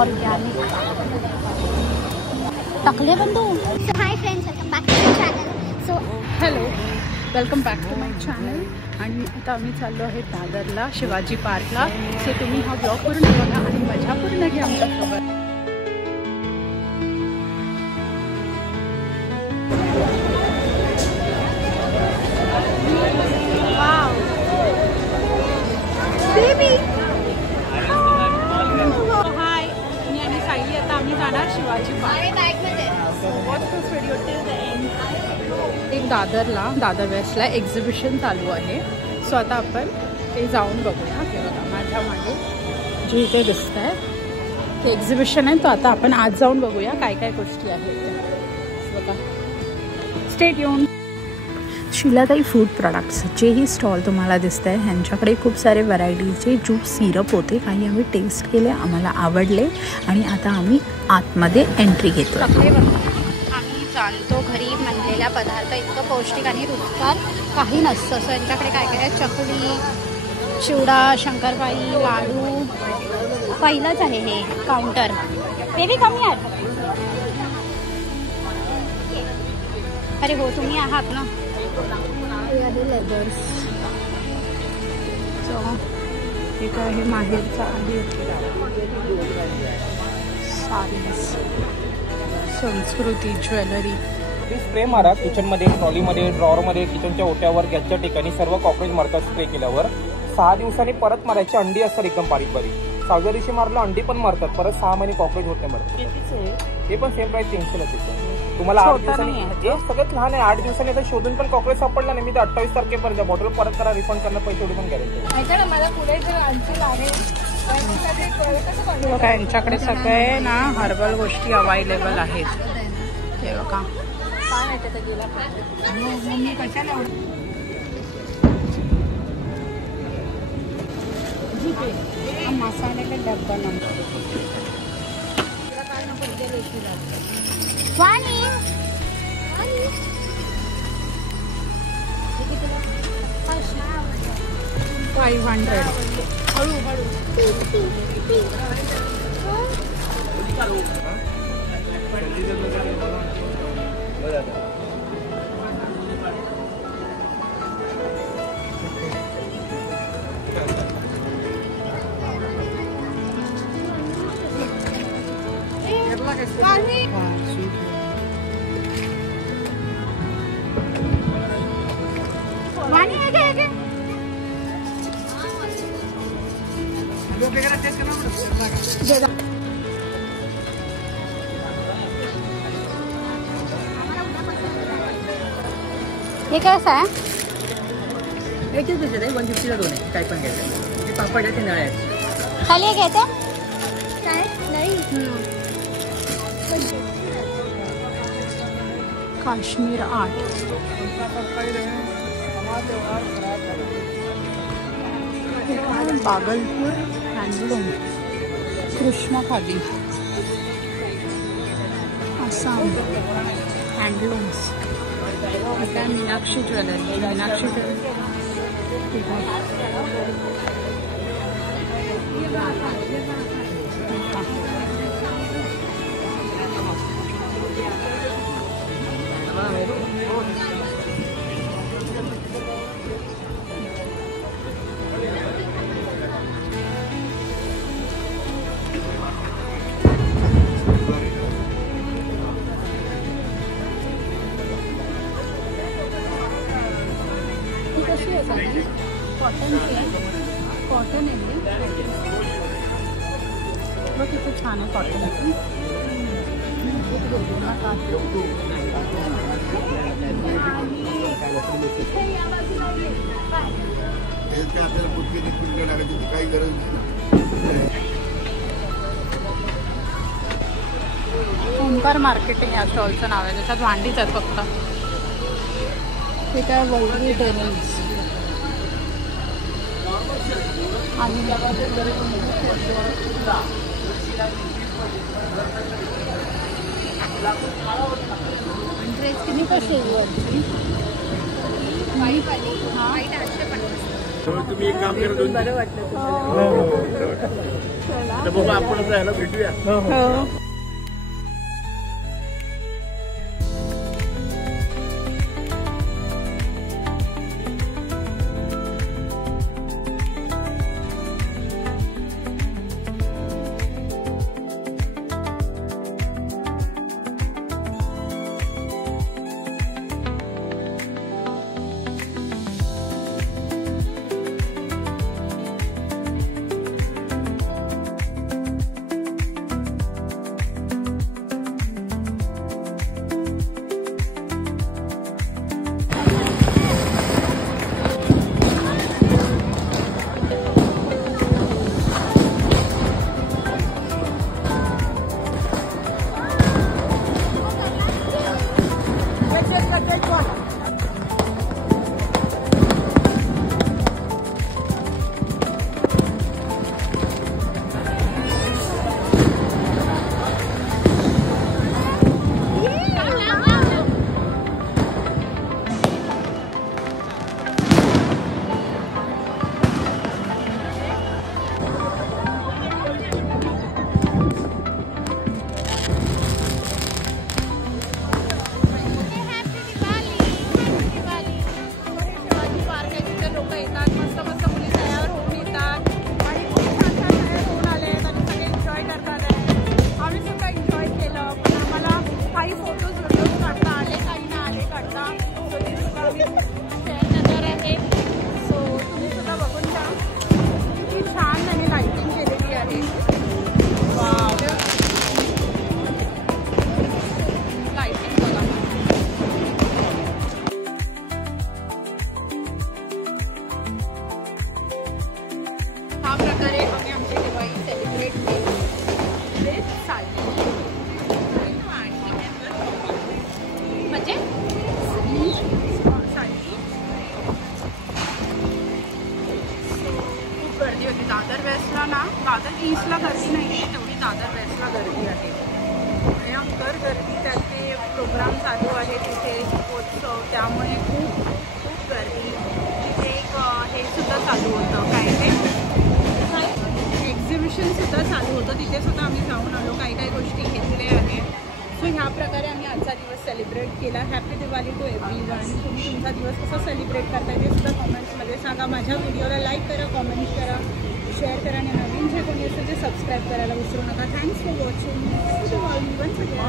Organic टाकले बंधू. Hi friends, welcome back to my channel. So hello, welcome back to my channel. आणि आता आम्ही चाललो आहे दादरला, शिवाजी पार्कला. सो तुम्ही हा ब्लॉग पूर्ण बघा आणि मजा पूर्ण घ्या आमच्यासोबत. हाय, मी आणि सायली आता आम्ही जाणार शिवाजी पार्क. एक दादर वेस्टला एक्झिबिशन चालू आहे. सो आता आपण ते जाऊन बघूया. हे बघा माझ्या मागे जे इथे दिसत आहे ते एक्झिबिशन आहे. तो आता आपण आज जाऊन बघूया काय काय गोष्टी आहेत बघा. Stay tune. शिलाताई फूड प्रोडक्ट्स जेही स्टॉल तुम्हाला दिसत आहे, ह्यांच्याकडे खूप सारे व्हरायटीचे ज्यूस सिरप होते. काही आम्ही टेस्ट केले, आम्हाला आवडले आणि आता आम्ही आतमध्ये एंट्री घेतो. आम्ही जाणतो घरी बनलेल्या पदार्थ इतकं पौष्टिक आणि रुचकर काही नसतं. सो यांच्याकडे काय काय आहे, चकुली, चिवडा, शंकरपाळी, लाडू. पहिलंच आहे हे काउंटर. बेबी कमी आहे. अरे हो, तुम्ही आहात ना. लेदर्स. हे काय आहे, माहेरचा आहे. साडीज, संस्कृती, ज्वेलरी. स्प्रे मारा किचनमध्ये, ट्रॉलीमध्ये, ड्रॉवरमध्ये, किचनच्या ओट्यावर, गॅसच्या ठिकाणी सर्व कॉकरोच मारतात. स्प्रे केल्यावर 6 दिवसांनी परत मारायची. अंडी असतात एकदम बारीक बारीक. 6व्या दिवशी मारलं अंडी पण मारतात. परत 6 महिने कॉकरोच होत नाही मरत. ते पण सेम प्राइस 300 आहे. तुम्हाला 8 दिवसांनी हे सगळं लहान आहे. 8 दिवसांनी आता शोधून पण कॉकरोच सापडला नाही. मी तर 28 तारखेपर्यंत बॉटल परत करा, रिफंड करणं, पैसे एवढे पण गॅरंटी. बघा यांच्याकडे सगळे ना हर्बल गोष्टी अवेलेबल आहेत. हे बघा मसाले का डब्बा नंबर. वाणी 500. हळू हे कैसा आहे? 150 ला 2 आहे. काय पण घ्यायचं. ते पापड आहे, ते नळ आहे. खाली आहे घ्यायचं काय? नाही. काश्मीर आर्ट. भागलपुर हँडलूम. कृष्णा खादी. आसाम हँडलूम्स. आता Meenakshi jewellery. Meenakshi jewellery cotton आहे. बघ किती छान आहे कॉटन. ओंकार मार्केटिंग या स्टॉलचं नाव आहे. त्याच्यात भांडीच आहेत फक्त. ते काय वल्ली डेनिम्स. आणि ड्रेस किती कशी आहे? वाईट 850. तुम्ही एक काम करा, बरं वाटलं आता बघू आपण राहायला भेटूया. दादर वेस्टला ना, दादर ईस्टला गर्दी नाही आहे तेवढी दादर वेस्टला गर्दी आहे. भयंकर गर्दी. त्यात ते प्रोग्राम चालू आहे तिथे दीपोत्सव, त्यामुळे खूप खूप गर्दी. तिथे एक हे सुद्धा चालू होतं, काय ते एक्झिबिशन सुद्धा चालू होतं, तिथे सुद्धा आम्ही जाऊन आलो, काही काही गोष्टी घेतल्या आहेत. सो ह्या प्रकारे आम्ही आजचा दिवस सेलिब्रेट केला. Happy Diwali to everyone. तुम्ही तुमचा दिवस कसा सेलिब्रेट करताय ते सुद्धा कमेंट्समध्ये सांगा. माझ्या व्हिडिओला लाईक करा, कॉमेंट करा, शेअर करा आणि नवीन जे कोणी असेल ते सबस्क्राईब करायला विसरू नका. Thanks for watching. Once again.